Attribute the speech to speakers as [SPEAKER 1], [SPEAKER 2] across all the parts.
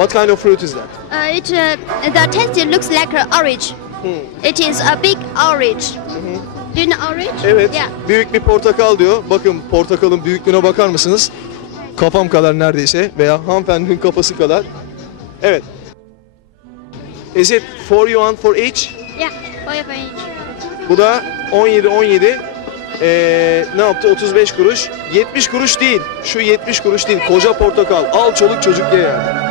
[SPEAKER 1] What kind of fruit is that?
[SPEAKER 2] Uh, it uh, the taste looks like an orange.
[SPEAKER 1] Hmm.
[SPEAKER 2] It is a big orange. Do you know orange?
[SPEAKER 1] Evet,
[SPEAKER 2] Yeah.
[SPEAKER 1] büyük bir portakal diyor. Bakın portakalın büyüklüğüne bakar mısınız? Kafam kadar neredeyse veya hanımefendinin kafası kadar. Evet. Is it for yuan for each?
[SPEAKER 2] Yeah. For your orange.
[SPEAKER 1] Bu da 17 17. Ee, ne yaptı? 35 kuruş. 70 kuruş değil. Şu 70 kuruş değil. Koca portakal. Al çoluk çocuk ye yani.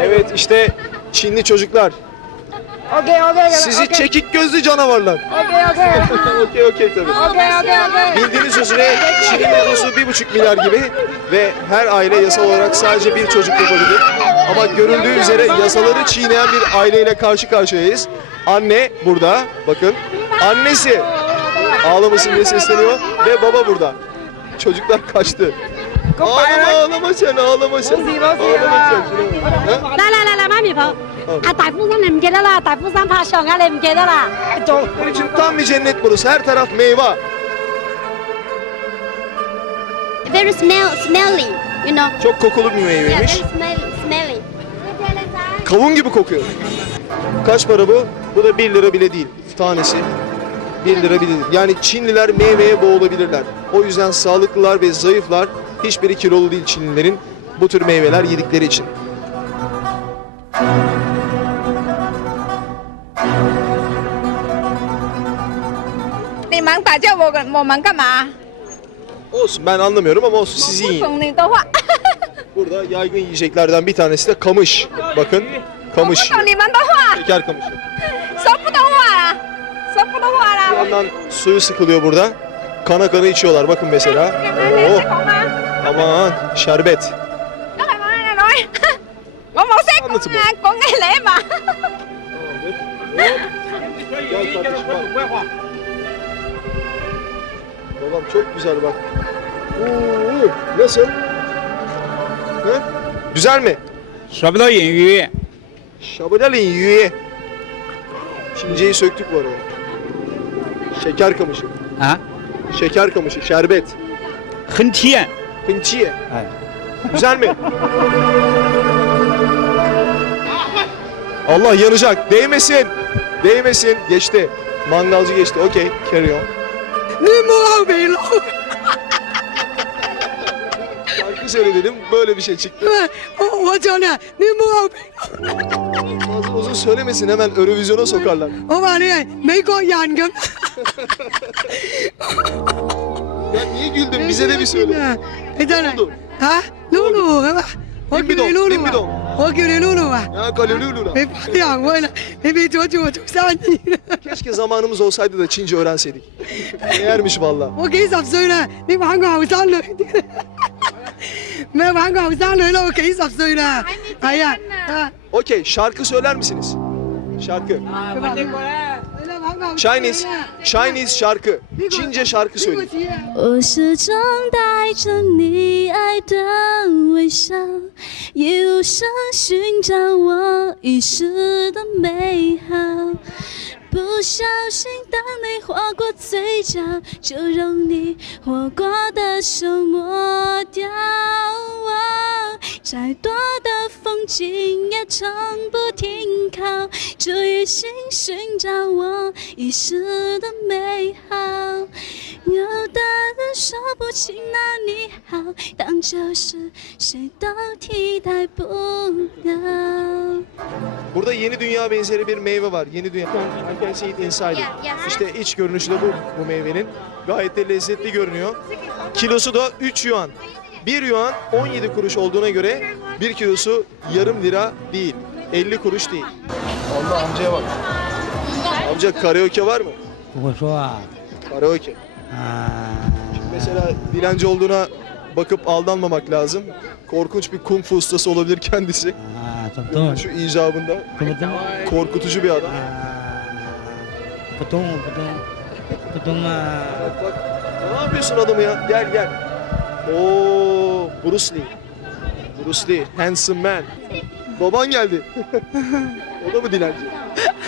[SPEAKER 1] Evet işte Çinli çocuklar.
[SPEAKER 3] Okay, okay,
[SPEAKER 1] Sizi
[SPEAKER 3] okay.
[SPEAKER 1] çekik gözlü canavarlar.
[SPEAKER 3] Okay, okay.
[SPEAKER 1] okey okey tabii.
[SPEAKER 3] Okay, okay, okay.
[SPEAKER 1] Bildiğiniz üzere Çin'in nüfusu 1,5 milyar gibi ve her aile yasal olarak sadece bir çocuk yapabilir. Ama görüldüğü üzere yasaları çiğneyen bir aileyle karşı karşıyayız. Anne burada, bakın. Annesi ağlamasın diye sesleniyor ve baba burada. Çocuklar kaçtı. Ağlama ağlama sen ağlama sen. Ağlama sen. şuna bak. Ha?
[SPEAKER 4] 嚟嚟嚟嚟，妈咪抱。啊，大夫生你唔记得啦，大夫生拍相啊，你唔记得啦。
[SPEAKER 1] Çocuklar için tam bir cennet burası. Her taraf meyve.
[SPEAKER 2] Very smell smelly. You know.
[SPEAKER 1] Çok kokulu bir
[SPEAKER 2] Yeah, very
[SPEAKER 1] meyveymiş.
[SPEAKER 2] smelly. Smelly.
[SPEAKER 1] Kavun gibi kokuyor. Kaç para bu? Bu da 1 lira bile değil. Tanesi. 1 lira bile değil. Yani Çinliler meyveye boğulabilirler. O yüzden sağlıklılar ve zayıflar hiçbiri kilolu değil Çinlilerin bu tür meyveler yedikleri için. Olsun ben anlamıyorum ama olsun siz yiyin. Burada yaygın yiyeceklerden bir tanesi de kamış. Bakın kamış. Şeker kamışı. Bir yandan suyu sıkılıyor burada. Kana kana içiyorlar bakın mesela. Oh, aman şerbet.
[SPEAKER 3] Nó phải mắng này rồi. Có màu sắc
[SPEAKER 1] Anlatın
[SPEAKER 3] của, của ngày lễ mà.
[SPEAKER 1] Gel kardeşim bak. Babam çok güzel bak. Oo, nasıl? He? Güzel mi?
[SPEAKER 5] 说不到英语，
[SPEAKER 1] Şabadalin yüye. Çinceyi söktük bu arada. Şeker kamışı.
[SPEAKER 5] 啊，
[SPEAKER 1] Şeker kamışı, şerbet.
[SPEAKER 5] 很甜。
[SPEAKER 1] Himçiye.
[SPEAKER 5] Aynen.
[SPEAKER 1] Güzel mi? Allah yanacak. Değmesin. Değmesin. Geçti. Mangalcı geçti. Okey. Carry on.
[SPEAKER 4] Ne muhabbeyin
[SPEAKER 1] Şarkı söyle dedim. Böyle bir şey çıktı.
[SPEAKER 4] Vacana ne muhabbeyin
[SPEAKER 1] Fazla uzun söylemesin. Hemen Eurovizyon'a sokarlar.
[SPEAKER 4] O var ya meyko yangın.
[SPEAKER 1] Ya niye güldün? Bize de bir söyle.
[SPEAKER 4] Ne
[SPEAKER 1] oldu?
[SPEAKER 4] Ha? Lulu. Dembidong. Dembidong. O
[SPEAKER 1] göre
[SPEAKER 4] Lulu var.
[SPEAKER 1] Ya
[SPEAKER 4] kalelulu Hep ya böyle. Hep çocuğu çok saniye.
[SPEAKER 1] Keşke zamanımız olsaydı da Çince öğrenseydik. Değermiş valla.
[SPEAKER 4] O gezap söyle. Ne var hangi havuzanlı? Ne var hangi havuzanlı? O gezap söyle. Hayır.
[SPEAKER 1] Okey şarkı söyler misiniz? Şarkı. Chinese.
[SPEAKER 4] 啊
[SPEAKER 1] Chinese şarkı. Çince şarkı söyle.
[SPEAKER 4] 字啊！
[SPEAKER 6] 我始终带着你爱的微笑，一路上寻找我遗失的美好。不小心，当你划过嘴角，就让你划过的手抹掉。再多的风景也从不停靠，注意心寻找我遗失的美好。有的人说不清哪里好，当就是谁都替代不了。
[SPEAKER 1] Burada yeni dünya benzeri bir meyve var. Yeni dünya. I can see it inside. it.
[SPEAKER 2] Yeah, yeah.
[SPEAKER 1] İşte iç görünüşü de bu, bu meyvenin. Gayet de lezzetli görünüyor. Kilosu da 3 yuan. 1 yuan 17 kuruş olduğuna göre 1 kilosu yarım lira değil. 50 kuruş değil. Allah amcaya bak. Amca karaoke var mı?
[SPEAKER 5] Var.
[SPEAKER 1] Karaoke. Mesela dilenci olduğuna bakıp aldanmamak lazım. Korkunç bir kung fu ustası olabilir kendisi.
[SPEAKER 5] Aa,
[SPEAKER 1] Şu icabında korkutucu bir adam. Aa, ne yapıyorsun adamı ya? Gel gel. Oo, Bruce Lee. Bruce Lee, handsome man. Baban geldi. o da mı dilenci?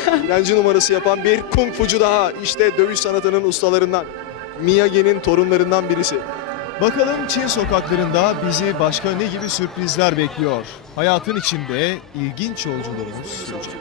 [SPEAKER 1] Dilenci numarası yapan bir kung fucu daha. İşte dövüş sanatının ustalarından. Miyagi'nin torunlarından birisi. Bakalım Çin sokaklarında bizi başka ne gibi sürprizler bekliyor? Hayatın içinde ilginç yolculuğumuz sürecek.